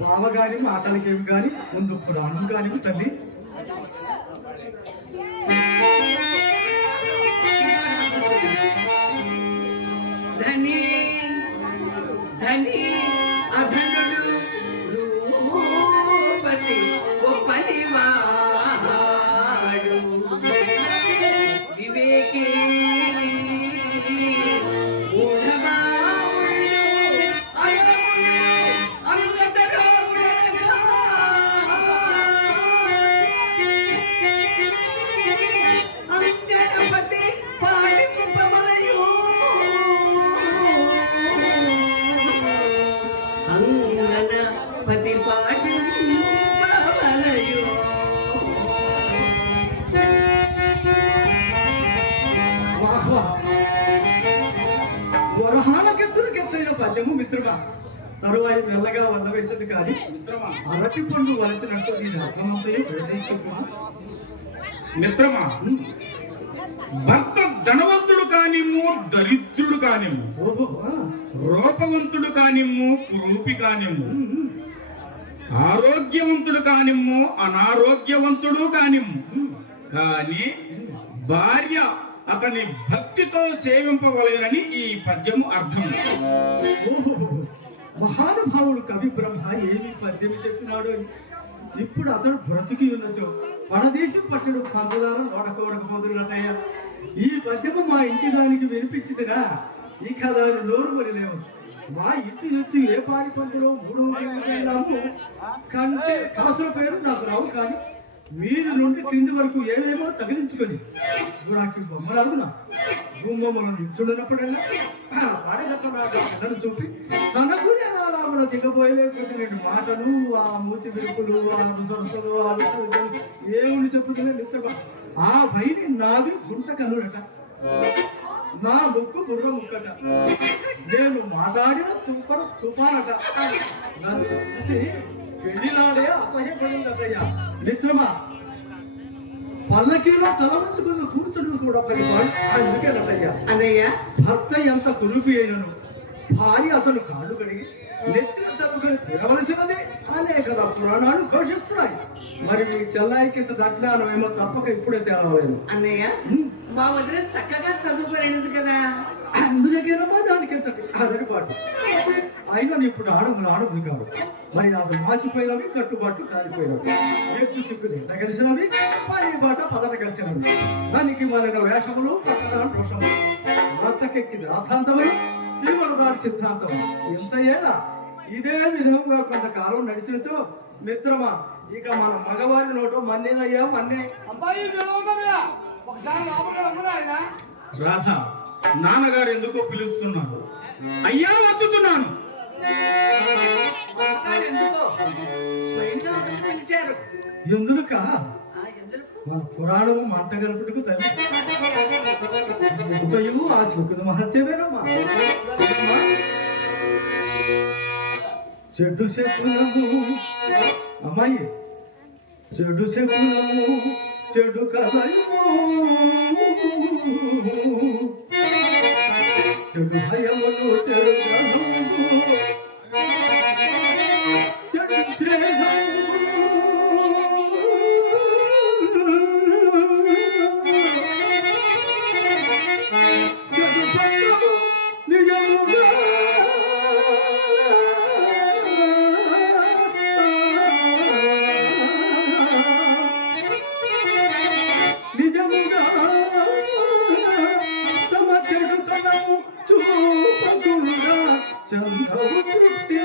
బావ గాని మాటలకేమి గాని ముందు పురాణం కాని తల్లి. ధని ధని వరహాలకెత్తులకెత్తైన పద్యము మిత్రుడా తరువాయి మెల్లగా వల్ల వేసేది కానీ మిత్రమా? అరటి పండు వలచినట్టు విడదీర్చుకుమా మిత్రమా? భర్త ధనవంతుడు కానిమ్ము దరిద్రుడు కానిమ్ము. ఓహో. రూపవంతుడు కానిమ్ము కురూపి కానిమ్ము. ఆరోగ్యవంతుడు కానిమ్ము అనారోగ్యవంతుడు కానిమ్ము. కానీ భార్య అతని భక్తితో సేవింపవలెనని ఈ పద్యము అర్థం. మహానుభావుడు కవి బ్రహ్మ ఏమి పద్యం చెప్పినాడు అని. ఇప్పుడు అతడు బ్రతికి ఉన్నచో పరదేశం పట్టుడు పంచదార నోడక వరకు పొందునటయ్య ఈ పద్యము మా ఇంటి దానికి వినిపించిందిరా ఇక దాని నోరు మరి లేవు మా ఇంటి నుంచి ఏ పాడి పంతులు మూడు వందలు కంటే కాసుల పేరు నాకు రావు కానీ మీద నుండి క్రింది వరకు ఏమేమో తగిలించుకొని గురాకి బొమ్మలు అడుగునా భూమమ్మలు నిల్చుండినప్పుడల్లా పాడగట్ల చూపి తనకు నేను కూడా దిగబోయలేకపోతే నేను మాటలు ఆ మూతి విరుపులు ఆ రుసరుసలు ఆ రుసరుసలు ఏముని చెప్పుతున్నా మిత్రమా? ఆ భైని నావి గుంట కనురట నా ముక్కు బుర్ర ముక్కట నేను మాట్లాడిన తుంపర తుపారట నన్ను చూసి పెళ్ళినాడే అసహ్యపడిందటయ్యా మిత్రమా పల్లకీలో తల వంచుకుని కూర్చుని కూడా పది అందుకేనటయ్యా అన్నయ్య. భర్త ఎంత కురుపి అయినను భార్య అతను కాళ్ళు కడిగి నెత్తిన తప్పుకొని తిరవలసినది అనే కదా పురాణాలు ఘోషిస్తున్నాయి. మరి మీ చెల్లాయికి ఇంత దజ్ఞానం ఏమో తప్పక ఇప్పుడే తేలవలేను అన్నయ్య. మా వదిన చక్కగా చదువుకోలేనిది కదా. అందుకేనమ్మా దానికి ఎంతటి అదటి పాటు అయినా ఇప్పుడు ఆడములు ఆడములు కావు మరి అది మాసిపోయినవి కట్టుబాట్లు కాలిపోయినవి. ఎక్కువ సిక్కులు. ఎండ కలిసినవి పని బాట పదన కలిసినవి. దానికి మారిన వేషములు పక్కన దోషములు రచ్చకెక్కింది రాధాంతములు శ్రీమను దాడి సిద్ధాంతం ఎంత ఏలా ఇదే విధంగా కొంతకాలం నడిచినచో మిత్రమా ఇక మన మగవారి నోటు మన్నేనయ్యా మన్నే. అబ్బాయి ఒకసారి రాధ. నాన్నగారు ఎందుకో పిలుస్తున్నారు. అయ్యా వచ్చుతున్నాను ఎందుక? ఆ, మన పురాణము మంట గలుపుటకు తల్లి. ఉదయం ఆ సుఖద మహత్యమేనమ్మా. చెడు శకునము. అమ్మాయి చెడు శకునము చెడు కలయు చెడు భయమును చెడు చెడు చందవు తృప్తి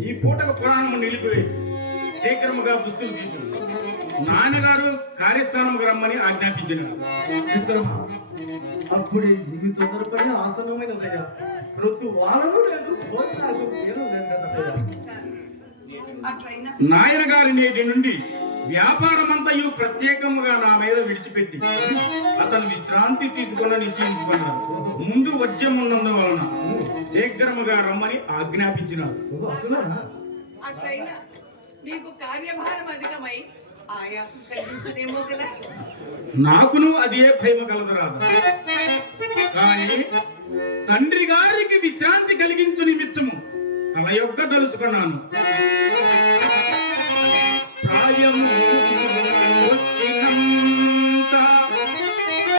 ఈ పూటకు పురాణము నిలిపివేసి శీఘ్రముగా పుస్తకం తీసుకుని నాన్నగారు కార్యస్థానముకు రమ్మని ఆజ్ఞాపించిన అప్పుడే ఇవి తొందరపడి ఆసనమైనదయ్యా ఋతు వారము లేదు భోజనాశం నాయన గారి నేటి నుండి వ్యాపారమంతయు ప్రత్యేకముగా నా మీద విడిచిపెట్టి అతను విశ్రాంతి తీసుకుని నిశ్చయించుకున్నాడు ముందు వజ్యం ఉన్నందువలన శీఘ్రముగా రమ్మని ఆజ్ఞాపించినాడు ఓహో అట్లనా? అట్లయినా మీకు కార్యభారం అధికమై ఆయాసం కలిగించదేమో కదా? నాకును అదే భయం కలదరాదు. కానీ తండ్రి గారికి విశ్రాంతి కలిగించు నిమిత్తము తల యొక్క దలుచుకున్నాను